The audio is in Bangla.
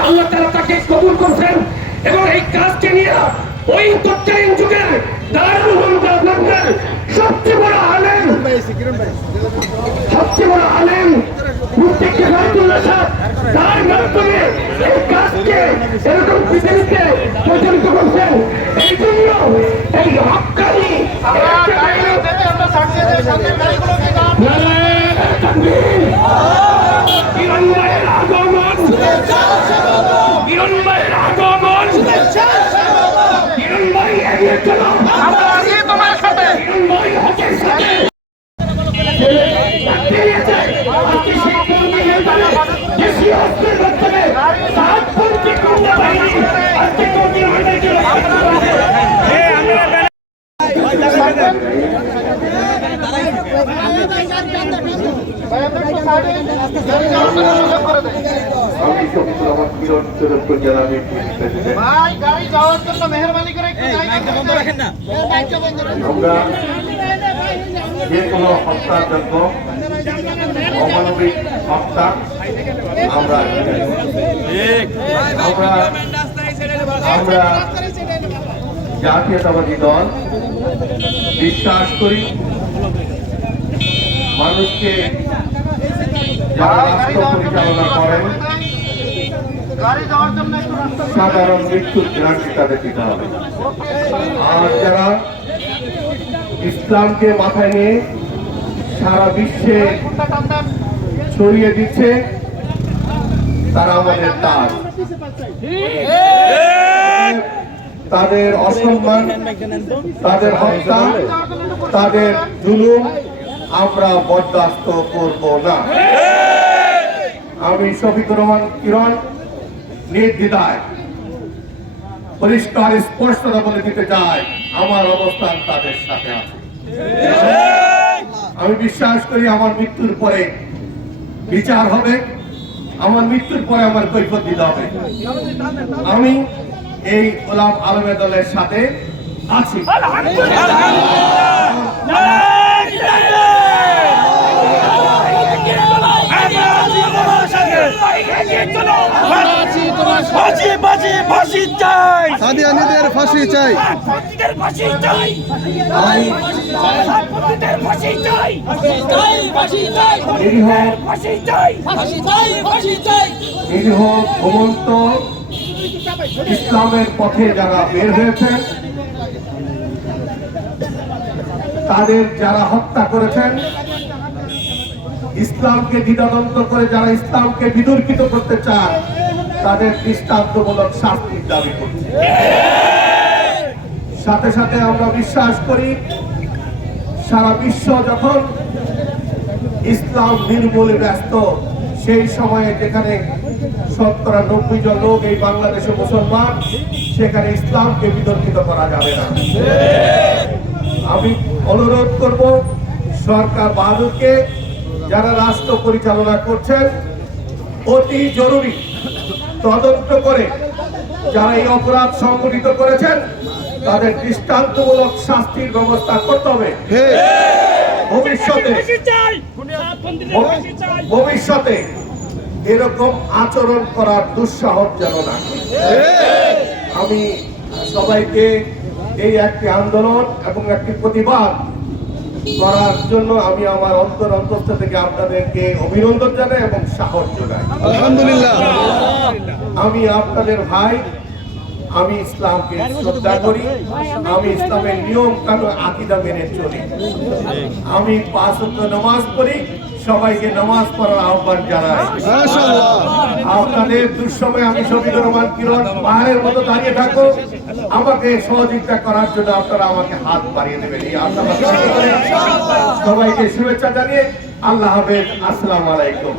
আল্লাহ তারা তাকে কবুল করছেন এবং এই কাজকে নিয়ে ওই তৎকালীন যুগের দারুল লন্ডনের সবচেয়ে বড় আলেম, সবচেয়ে বড় কিফায়তুল্লাহ সাহেব, তার মাধ্যমে এই কাজকে এরকম পৃথিবীতে প্রচলিত করছেন এই জন্য এই হকানি বিরন্ময়ের আগমন বিরন্ময়ের আগমন বিরন্ময় এগিয়ে চলো আমরা আছি তোমার সাথে করে আমি রহমান কিরণ চৌধুরী জেলা বিএনপির প্রেসিডেন্ট ভাই গাড়ি যাওয়ার জন্য মেহরবানি করে একটু জায়গা বন্ধ রাখেন না আমরা যে কোনো হত্যাযজ্ঞ অমানবিক হত্যা আমরা আমরা আমরা জাতীয়তাবাদী দল বিশ্বাস করি মানুষকে যারা রাষ্ট্র পরিচালনা করেন গাড়ি যাওয়ার জন্য একটু রাস্তা সাধারণ মৃত্যুর গ্রান্টি তাদের দিতে হবে। আর যারা ইসলামকে মাথায় নিয়ে সারা বিশ্বে ছড়িয়ে দিচ্ছে, তারা আমাদের তার। তাদের অসম্মান, তাদের হত্যা, তাদের জুলুম আমরা বরদাস্ত করব না। আমি শফিকুর রহমান কিরণ নির্দ্বিধায় পরিষ্কার স্পষ্টতা বলে দিতে চাই, আমার অবস্থান তাদের সাথে আছে। আমি বিশ্বাস করি আমার মৃত্যুর পরে বিচার হবে, আমার মৃত্যুর পরে আমার কৈফত দিতে হবে। আমি এই গোলাম আলমের দলের সাথে আছি। ফাঁসি ফাঁসি ফাঁসি চাই। সাদিয়ানিদের ফাঁসি চাই। ফাঁসি চাই। ফাঁসি চাই। নিরীহ ফাঁসি চাই। নিরীহ ঘুমন্ত ইসলামের পথে যারা বের হয়েছেন তাদের যারা হত্যা করেছেন ইসলামকে দ্বিধাদ্বন্দ্ব করে যারা ইসলামকে বিতর্কিত করতে চান তাদের দৃষ্টান্তমূলক শাস্তির দাবি করছে। সাথে সাথে আমরা বিশ্বাস করি, সারা বিশ্ব যখন ইসলাম নির্মূলে ব্যস্ত, সেই সময়ে যেখানে শতকরা নব্বই জন লোক এই বাংলাদেশে মুসলমান, সেখানে ইসলামকে বিতর্কিত করা যাবে না। আমি অনুরোধ করব, সরকার বাহাদুরকে যারা রাষ্ট্র পরিচালনা করছেন, অতি জরুরি তদন্ত করে যারা এই অপরাধ সংগঠিত করেছেন তাদের দৃষ্টান্তমূলক শাস্তির ব্যবস্থা করতে হবে। ভবিষ্যতে ভবিষ্যতে এরকম আচরণ করার দুঃসাহস যেন না আমি সবাইকে এই একটি আন্দোলন এবং একটি প্রতিবাদ করার জন্য আমি আমার অন্তর অন্তস্থ থেকে আপনাদেরকে অভিনন্দন জানাই এবং সাহস যোগাই। আলহামদুলিল্লাহ। আমি আপনাদের ভাই আমি ইসলামকে শ্রদ্ধা করি আমি ইসলামের নিয়ম কানুন আকিদা মেনে চলি। আমি পাঁচ নামাজ পড়ি সবাইকে নামাজ পড়ার আহ্বান জানাই। আপনাদের দুঃসময় আমি শফিকুর রহমান কিরণ পাহাড়ের মতো দাঁড়িয়ে থাকো আমাকে সহযোগিতা করার জন্য আপনারা আমাকে হাত বাড়িয়ে দেবেন। এই সবাইকে শুভেচ্ছা জানিয়ে আল্লাহ হাফেজ। আসসালামু আলাইকুম।